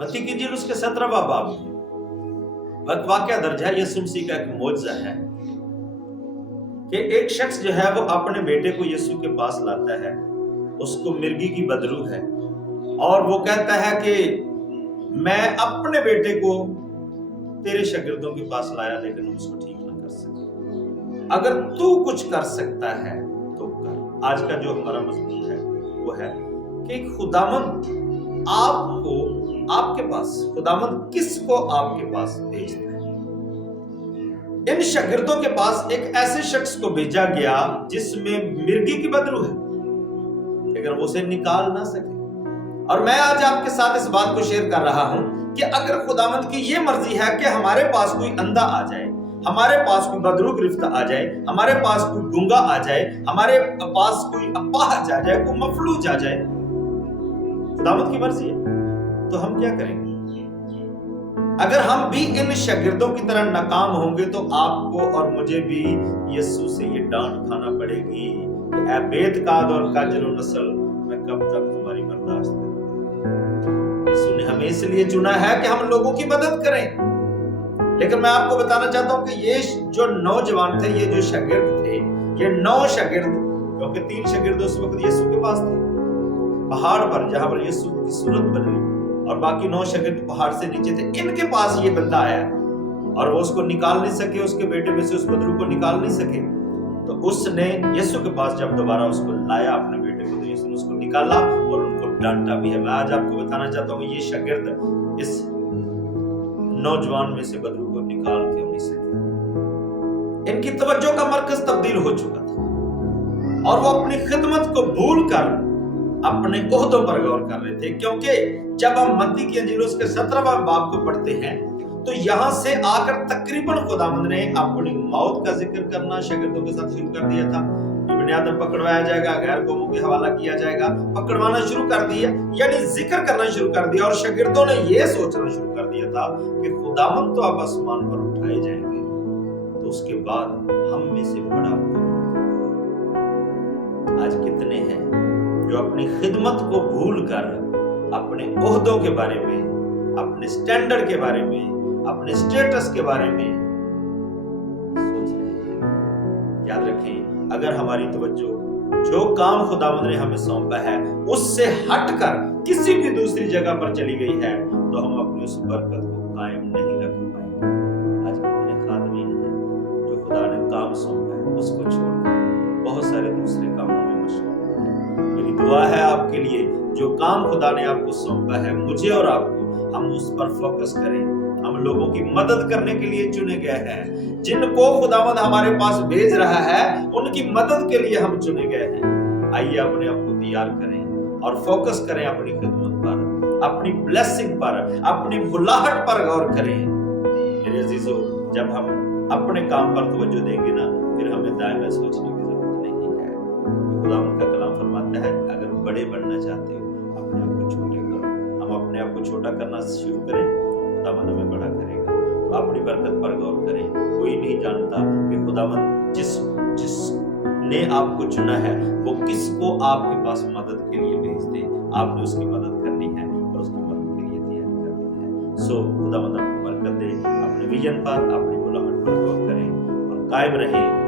मत्ती की इंजील उसके 17वां बाब वक्त वाकया दर्ज है। यीशु मसीह का एक मौजज़ा है कि एक शख्स जो है वो अपने बेटे को यीशु के पास लाता है, उसको मिर्गी की बदरू है और वो कहता है कि मैं अपने बेटे को तेरे शागिर्दों के पास लाया लेकिन उसको ठीक ना कर सके, अगर तू कुछ कर सकता है तो कर। आज का जो हमारा मजमून है वो है कि खुदावंद आपको आपके पास, खुदावंद किसको आपके पास भेजता है। इन शागिर्दों के पास एक ऐसे शख्स को भेजा गया जिसमें मिर्गी की बदरू है लेकिन वो उसे निकाल ना सके। और मैं आज आपके साथ इस बात को शेयर कर रहा हूं कि अगर खुदावंद की ये मर्जी है कि हमारे पास कोई अंधा आ जाए, हमारे पास कोई बदरू गिरफ्त आ जाए, हमारे पास कोई गूंगा आ जाए, हमारे पास कोई अपाहज आ जाए, कोई मफलूज आ जाए, खुदावंद की मर्जी है, तो हम क्या करेंगे? अगर हम भी इन शागिर्दों की तरह नाकाम होंगे तो आपको और मुझे भी यीशु से ये डांट खाना पड़ेगी कि ऐ बेतकाद और काजर नस्ल, मैं कब तक तुम्हारी बर्दाश्त करूं। यीशु ने हमें इसलिए चुना है कि हम लोगों की मदद करें। लेकिन मैं आपको बताना चाहता हूं कि ये जो नौजवान थे, ये जो शागिर्द थे, ये 9 शागिर्द, क्योंकि 3 शागिर्द उस वक्त यीशु के पास थे पहाड़ पर जहां पर यीशु की सूरत बदली, और बाकी 9 शागिर्द पहाड़ से नीचे थे। इनके पास ये बंदा आया और वो उसको निकाल नहीं सके, उसके बेटे में से उस बदरू को निकाल नहीं सके। तो उसने यीशु के पास जब दोबारा उसको लाया अपने बेटे को, तो यीशु ने उसको निकाला और उनको डांटा भी है। मैं आज आपको बताना चाहता हूँ ये शागिर्द इस नौजवान में से बदरू को निकाल क्यों नहीं सके। इनकी तवज्जो का मरकज तब्दील हो चुका था और वो अपनी खिदमत को भूल कर अपने ओहदों पर गौर कर रहे थे। क्योंकि जब हम मत्ती की इंजील उसके 17वां बाब को पढ़ते हैं तो यहां से आकर तकरीबन खुदावंद ने अपनी मौत का जिक्र करना शागिर्दों के साथ शुरू कर दिया था। इब्ने आदम पकड़वाया जाएगा, गैर कौमों के हवाला किया जाएगा, पकड़वाना शुरू कर दिया, यानी जिक्र करना शुरू कर दिया। और शागिर्दों ने यह सोचना शुरू कर दिया था कि खुदावंद तो अब आसमान पर उठाए जाएंगे, तो उसके बाद हम में से बड़ा आज कितने हैं जो अपनी खिदमत को भूलकर अपने ओहदों के बारे में, अपने स्टैंडर्ड के बारे में, अपने स्टेटस के बारे में सोच रहे हैं। याद रखें, अगर हमारी तवज्जो जो काम खुदावंद ने हमें सौंपा है उससे हटकर किसी भी दूसरी जगह पर चली गई है तो हम अपनी उस बरकत को कायम नहीं रख पाएंगे। आज कितने खादमीन हैं जो खुदा ने काम सौंपा है उसको छोड़कर बहुत सारे दूसरे कामों में मशगूल हैं। मेरी दुआ है आपके लिए, जो काम खुदा ने आपको सौंपा है, मुझे और आपको, हम उस पर फोकस करें। हम लोगों की मदद करने के लिए चुने गए हैं। जिनको खुदावंद हमारे पास भेज रहा है उनकी मदद के लिए हम चुने गए हैं। आइए अपने आप को तैयार करें और फोकस करें अपनी खिदमत पर, अपनी ब्लेसिंग पर, अपनी बुलाहट पर गौर करें। मेरे अजीजों, जब हम अपने काम पर तवज्जो देंगे ना, फिर हमें दाएं सोचने की जरूरत नहीं है। खुदावंद का कलाम फरमाता है, अगर बड़े बनना चाहते हो अपने आप को छोटे करो। हम अपने आप को छोटा करना शुरू करें, खुदावंद हमें बड़ा करेगा। तो अपनी बरकत पर गौर करें। कोई नहीं जानता कि खुदावंद जिसने आपको चुना है वो किसको आपके पास मदद के लिए भेज दे। आपने उसकी मदद करनी है और उसकी मदद के लिए तैयारी करनी है। सो खुदावंद आपको बरकत दे। अपने विजन पर, अपनी बुलाहट पर गौर करें और कायम रहें।